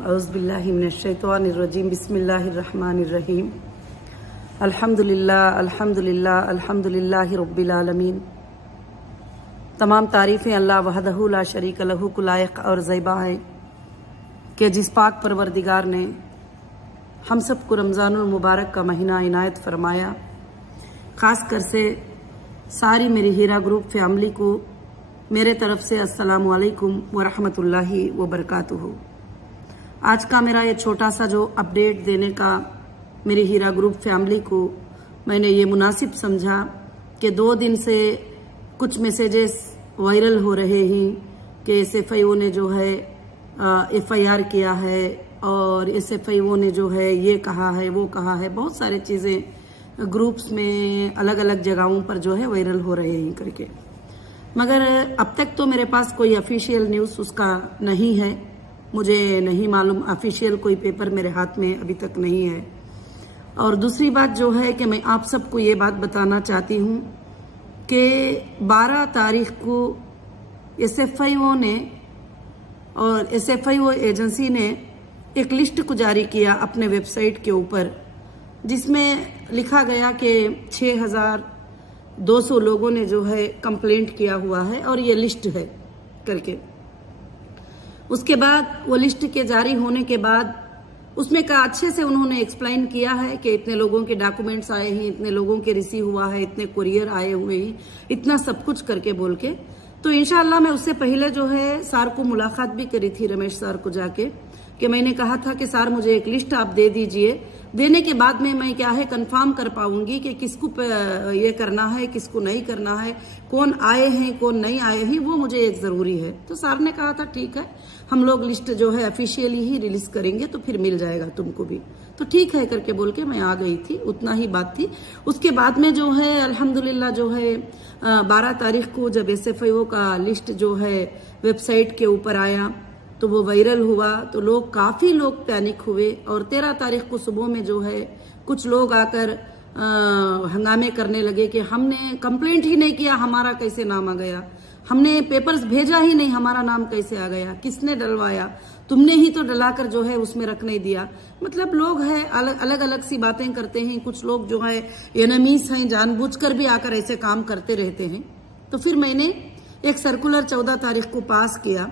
औज़ुबिल्लाहिमिनश्शैतानिर्रजीम बिस्मिल्लाहिर्रहमानिर्रहीम अल्हम्दुलिल्लाहि रब्बिल आलमीन। तमाम तारीफ़ें अल्लाह वहदहू ला शरीक लहू को लायक और ज़ैबा है कि जिस पाक परवरदिगार ने हम सब को रमज़ानुल मुबारक का महीना इनायत फरमाया। ख़ास कर से सारी मेरी हीरा ग्रुप फैमिली को मेरे तरफ से अस्सलामु अलैकुम व रहमतुल्लाहि व बरकातुहू। आज का मेरा ये छोटा सा जो अपडेट देने का मेरी हीरा ग्रुप फैमिली को मैंने ये मुनासिब समझा कि 2 दिन से कुछ मैसेजेस वायरल हो रहे हैं कि SFIO ने जो है FIR किया है और SFIO ने जो है ये कहा है वो कहा है, बहुत सारी चीज़ें ग्रुप्स में अलग अलग जगहों पर जो है वायरल हो रहे हैं करके। मगर अब तक तो मेरे पास कोई ऑफिशियल न्यूज़ उसका नहीं है, मुझे नहीं मालूम, ऑफिशियल कोई पेपर मेरे हाथ में अभी तक नहीं है। और दूसरी बात जो है कि मैं आप सबको ये बात बताना चाहती हूँ कि 12 तारीख को SFIO ने और SFIO एजेंसी ने एक लिस्ट को जारी किया अपने वेबसाइट के ऊपर, जिसमें लिखा गया कि 6200 लोगों ने जो है कंप्लेंट किया हुआ है और ये लिस्ट है करके। उसके बाद वो लिस्ट के जारी होने के बाद उसमें का अच्छे से उन्होंने एक्सप्लेन किया है कि इतने लोगों के डॉक्यूमेंट्स आए हैं, इतने लोगों के रिसीव हुआ है, इतने कुरियर आए हुए हैं, इतना सब कुछ करके बोल के। तो इंशाल्लाह मैं उससे पहले जो है सर को मुलाकात भी करी थी, रमेश सर को जाके, कि मैंने कहा था कि सर मुझे एक लिस्ट आप दे दीजिए, देने के बाद में मैं क्या है कंफर्म कर पाऊंगी कि किसको ये करना है किसको नहीं करना है, कौन आए हैं कौन नहीं आए हैं, वो मुझे एक ज़रूरी है। तो सर ने कहा था ठीक है, हम लोग लिस्ट जो है ऑफिशियली ही रिलीज करेंगे तो फिर मिल जाएगा तुमको भी। तो ठीक है करके बोल के मैं आ गई थी, उतना ही बात थी। उसके बाद में जो है अल्हम्दुलिल्लाह जो है 12 तारीख को जब SFIO का लिस्ट जो है वेबसाइट के ऊपर आया तो वो वायरल हुआ, तो काफ़ी लोग पैनिक हुए। और 13 तारीख को सुबह में जो है कुछ लोग आकर हंगामे करने लगे कि हमने कंप्लेंट ही नहीं किया, हमारा कैसे नाम आ गया, हमने पेपर्स भेजा ही नहीं, हमारा नाम कैसे आ गया, किसने डलवाया, तुमने ही तो डलाकर जो है उसमें रख नहीं दिया। मतलब लोग है अलग अलग सी बातें करते हैं। कुछ लोग जो है एनिमीज हैं, जानबूझकर भी आकर ऐसे काम करते रहते हैं। तो फिर मैंने एक सर्कुलर 14 तारीख को पास किया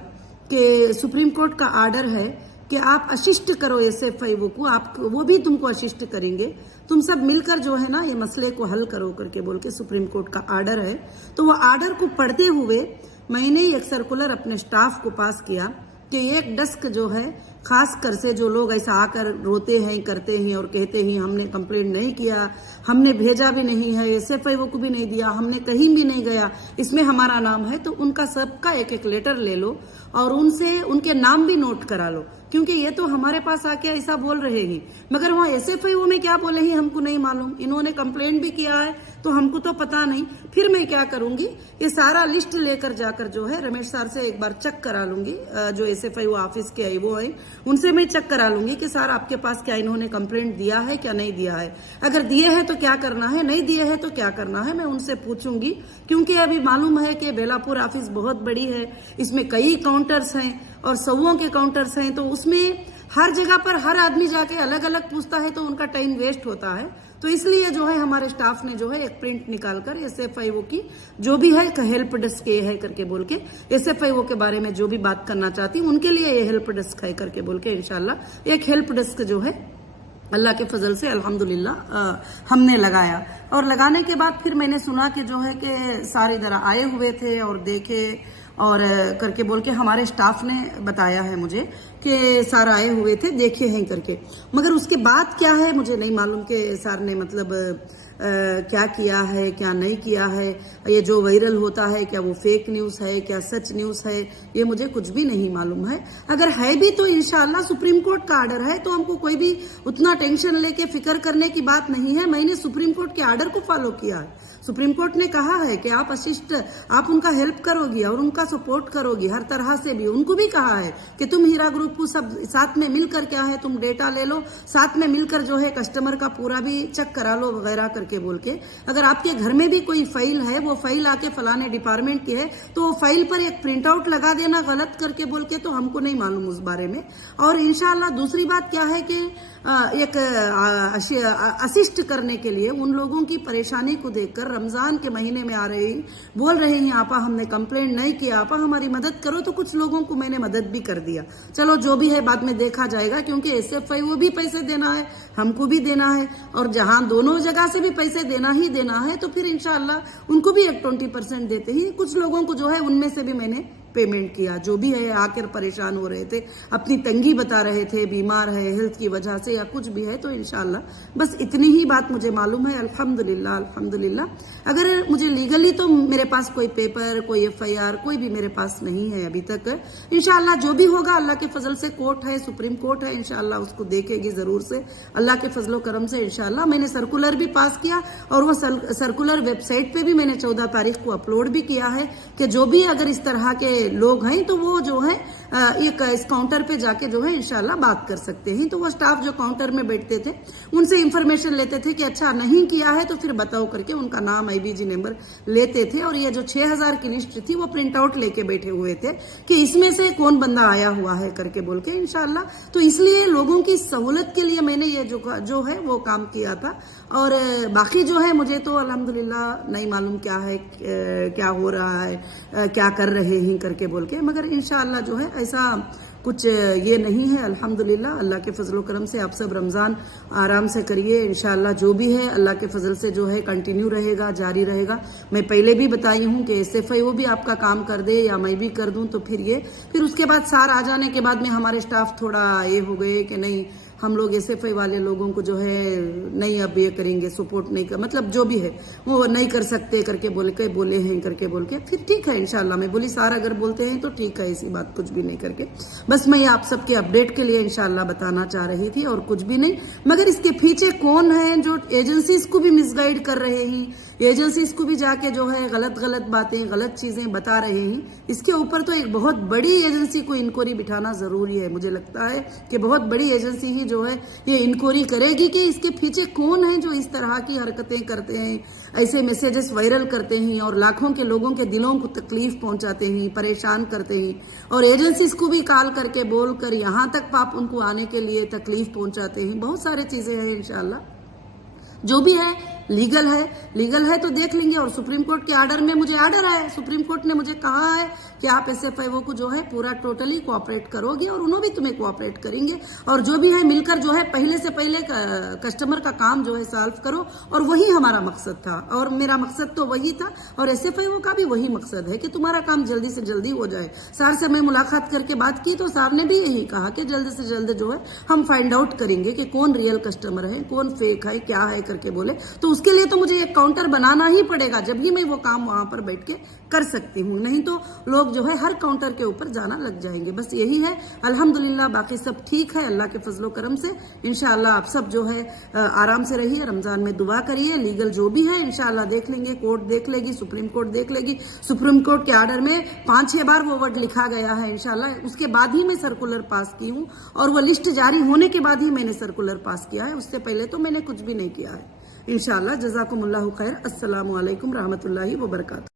कि सुप्रीम कोर्ट का आर्डर है कि आप असिस्ट करो SFIO को, आप वो भी तुमको असिस्ट करेंगे, तुम सब मिलकर जो है ना ये मसले को हल करो करके बोल के सुप्रीम कोर्ट का आर्डर है। तो वो आर्डर को पढ़ते हुए मैंने एक सर्कुलर अपने स्टाफ को पास किया कि एक डेस्क जो है खास कर से जो लोग ऐसा आकर रोते हैं करते हैं और कहते हैं हमने कंप्लेंट नहीं किया, हमने भेजा भी नहीं है, SFIO को भी नहीं दिया, हमने कहीं भी नहीं गया, इसमें हमारा नाम है, तो उनका सबका एक एक लेटर ले लो और उनसे उनके नाम भी नोट करा लो, क्योंकि ये तो हमारे पास आके ऐसा बोल रहे हैं मगर वहाँ SFIO में क्या बोले हैं हमको नहीं मालूम। इन्होंने कंप्लेंट भी किया है तो हमको तो पता नहीं। फिर मैं क्या करूंगी, ये सारा लिस्ट लेकर जाकर जो है रमेश सर से एक बार चेक करा लूंगी, जो SFIO ऑफिस के है वो है, उनसे मैं चेक करा लूंगी कि सर आपके पास क्या इन्होंने कंप्लेंट दिया है क्या नहीं दिया है, अगर दिए है तो क्या करना है, नहीं दिए है तो क्या करना है, मैं उनसे पूछूंगी। क्योंकि अभी मालूम है कि बेलापुर ऑफिस बहुत बड़ी है, इसमें कई काउंटर्स हैं और 100 के काउंटर्स हैं, तो उसमें हर जगह पर हर आदमी जाके अलग अलग पूछता है तो उनका टाइम वेस्ट होता है। तो इसलिए जो है हमारे स्टाफ ने जो है एक प्रिंट निकालकर SFIO की जो भी है हेल्प डेस्क ये है करके बोल के, SFIO के बारे में जो भी बात करना चाहती हूँ उनके लिए ये हेल्प डेस्क है करके बोल के इंशाल्लाह एक हेल्प डेस्क जो है अल्लाह के फजल से अल्हम्दुलिल्लाह हमने लगाया। और लगाने के बाद फिर मैंने सुना कि जो है कि सारे इधर आए हुए थे और देखे और करके बोल के हमारे स्टाफ ने बताया है मुझे कि सर आए हुए थे देखे हैं करके। मगर उसके बाद क्या है मुझे नहीं मालूम कि सर ने मतलब क्या किया है क्या नहीं किया है, ये जो वायरल होता है क्या वो फेक न्यूज़ है क्या सच न्यूज़ है, ये मुझे कुछ भी नहीं मालूम है। अगर है भी तो इंशाल्लाह सुप्रीम कोर्ट का आर्डर है तो हमको कोई भी उतना टेंशन लेके फिक्र करने की बात नहीं है। मैंने सुप्रीम कोर्ट के आर्डर को फॉलो किया है। सुप्रीम कोर्ट ने कहा है कि आप उनका हेल्प करोगी और उनका सपोर्ट करोगी हर तरह से भी। उनको भी कहा है कि तुम हीरा ग्रुप को सब साथ में मिलकर क्या है तुम डेटा ले लो, साथ में मिलकर जो है कस्टमर का पूरा भी चेक करा लो वगैरह करके के बोल के। अगर आपके घर में भी कोई फाइल है, वो फाइल आके फलाने डिपार्टमेंट की है, तो वो फाइल पर एक प्रिंट आउट लगा देना गलत करके बोल के, तो हमको नहीं मालूम उस बारे में। और इंशाल्लाह दूसरी बात क्या है कि एक असिस्ट करने के लिए उन लोगों की परेशानी को देखकर रमजान के महीने में आ रही बोल रहे हैं, आपा हमने कंप्लेंट नहीं किया, आपा हमारी मदद करो, तो कुछ लोगों को मैंने मदद भी कर दिया। चलो जो भी है बाद में देखा जाएगा, क्योंकि SFI वो भी पैसे देना है, हमको भी देना है, और जहां दोनों जगह से भी पैसे देना ही देना है, तो फिर इंशाल्लाह उनको भी एक 20% देते ही। कुछ लोगों को जो है उनमें से भी मैंने पेमेंट किया, जो भी है आकर परेशान हो रहे थे, अपनी तंगी बता रहे थे, बीमार है हेल्थ की वजह से या कुछ भी है, तो इंशाल्लाह बस इतनी ही बात मुझे मालूम है। अल्हम्दुलिल्लाह अल्हम्दुलिल्लाह। अगर मुझे लीगली तो मेरे पास कोई पेपर, कोई FIR कोई भी मेरे पास नहीं है अभी तक। इंशाल्लाह जो भी होगा अल्लाह के फजल से, कोर्ट है, सुप्रीम कोर्ट है, इंशाल्लाह उसको देखेगी जरूर से अल्लाह के फजलो करम से। इंशाल्लाह मैंने सर्कुलर भी पास किया, और वो सर्कुलर वेबसाइट पे भी मैंने 14 तारीख को अपलोड भी किया है कि जो भी अगर इस तरह के लोग हैं तो वो जो है एक इस काउंटर पे जाके जो है इंशाल्लाह बात कर सकते हैं। तो वो स्टाफ जो काउंटर में बैठते थे उनसे इंफॉर्मेशन लेते थे कि अच्छा नहीं किया है तो फिर बताओ करके, उनका नाम IBG नंबर लेते थे। और ये जो 6000 की लिस्ट थी वो प्रिंट आउट लेके बैठे हुए थे कि इसमें से कौन बंदा आया हुआ है करके बोल के इंशाल्लाह। तो इसलिए लोगों की सहूलत के लिए मैंने ये जो है वो काम किया था। और बाकी जो है मुझे तो अल्हम्दुलिल्लाह नहीं मालूम क्या है, क्या हो रहा है, क्या कर रहे हैं करके बोल के, मगर इंशाल्लाह जो है ऐसा कुछ ये नहीं है। अल्हम्दुलिल्लाह अल्लाह के फजलो करम से आप सब रमज़ान आराम से करिए। इंशाल्लाह जो भी है अल्लाह के फजल से जो है कंटिन्यू रहेगा, जारी रहेगा। मैं पहले भी बताई हूँ कि SFI वो भी आपका काम कर दे या मैं भी कर दूँ, तो फिर उसके बाद सार आ जाने के बाद में हमारे स्टाफ थोड़ा ये हो गए कि नहीं, हम लोग SFI वाले लोगों को जो है नहीं अब ये करेंगे, सपोर्ट नहीं कर, मतलब जो भी है वो नहीं कर सकते करके बोले हैं करके बोल के। फिर ठीक है इंशाल्लाह, मैं बोली सारा अगर बोलते हैं तो ठीक है, ऐसी बात कुछ भी नहीं करके। बस मैं आप सबके अपडेट के लिए इंशाल्लाह बताना चाह रही थी और कुछ भी नहीं। मगर इसके पीछे कौन है जो एजेंसीज को भी मिसगाइड कर रहे हैं, एजेंसीज को भी जाके जो है गलत बातें, गलत चीजें बता रहे हैं, इसके ऊपर तो एक बहुत बड़ी एजेंसी को इंक्वायरी बिठाना जरूरी है। मुझे लगता है कि बहुत बड़ी एजेंसी ही जो है ये इंक्वायरी करेगी कि इसके पीछे कौन है जो इस तरह की हरकतें करते हैं, ऐसे मैसेजेस वायरल करते हैं और लाखों के लोगों के दिलों को तकलीफ पहुंचाते हैं, परेशान करते हैं, और एजेंसीज को भी कॉल करके बोलकर यहाँ तक पाप उनको आने के लिए तकलीफ पहुंचाते हैं। बहुत सारे चीजें हैं। इंशाल्लाह जो भी है लीगल है तो देख लेंगे। और सुप्रीम कोर्ट के आर्डर में मुझे आर्डर आया, सुप्रीम कोर्ट ने मुझे कहा है कि आप SFI को जो है पूरा टोटली कोऑपरेट करोगे और उन्होंने भी तुम्हें कोऑपरेट करेंगे, और जो भी है मिलकर जो है पहले से पहले कस्टमर का काम जो है सॉल्व करो। और वही हमारा मकसद था, और मेरा मकसद तो वही था, और SFI का भी वही मकसद है कि तुम्हारा काम जल्दी से जल्दी हो जाए। सर से मैं मुलाकात करके बात की तो सर ने भी यही कहा कि जल्द से जल्द जो है हम फाइंड आउट करेंगे कि कौन रियल कस्टमर है, कौन फेक है, क्या है करके बोले। तो उसके लिए तो मुझे एक काउंटर बनाना ही पड़ेगा, जब ही मैं वो काम वहां पर बैठ के कर सकती हूँ, नहीं तो लोग जो है हर काउंटर के ऊपर जाना लग जाएंगे। बस यही है। अल्हम्दुलिल्लाह बाकी सब ठीक है अल्लाह के फजलो करम से। इंशाल्लाह आप सब जो है आराम से रहिए, रमजान में दुआ करिए। लीगल जो भी है इंशाल्लाह देख लेंगे, कोर्ट देख लेगी, सुप्रीम कोर्ट देख लेगी। सुप्रीम कोर्ट के आर्डर में 5-6 बार वो वर्ड लिखा गया है इंशाल्लाह, उसके बाद ही मैं सर्कुलर पास की हूँ, और वो लिस्ट जारी होने के बाद ही मैंने सर्कुलर पास किया है, उससे पहले तो मैंने कुछ भी नहीं किया है। इंशाल्लाह जज़ाकुमुल्लाहु खैर। अस्सलामु अलैकुम रहमतुल्लाहि व बरकातहू।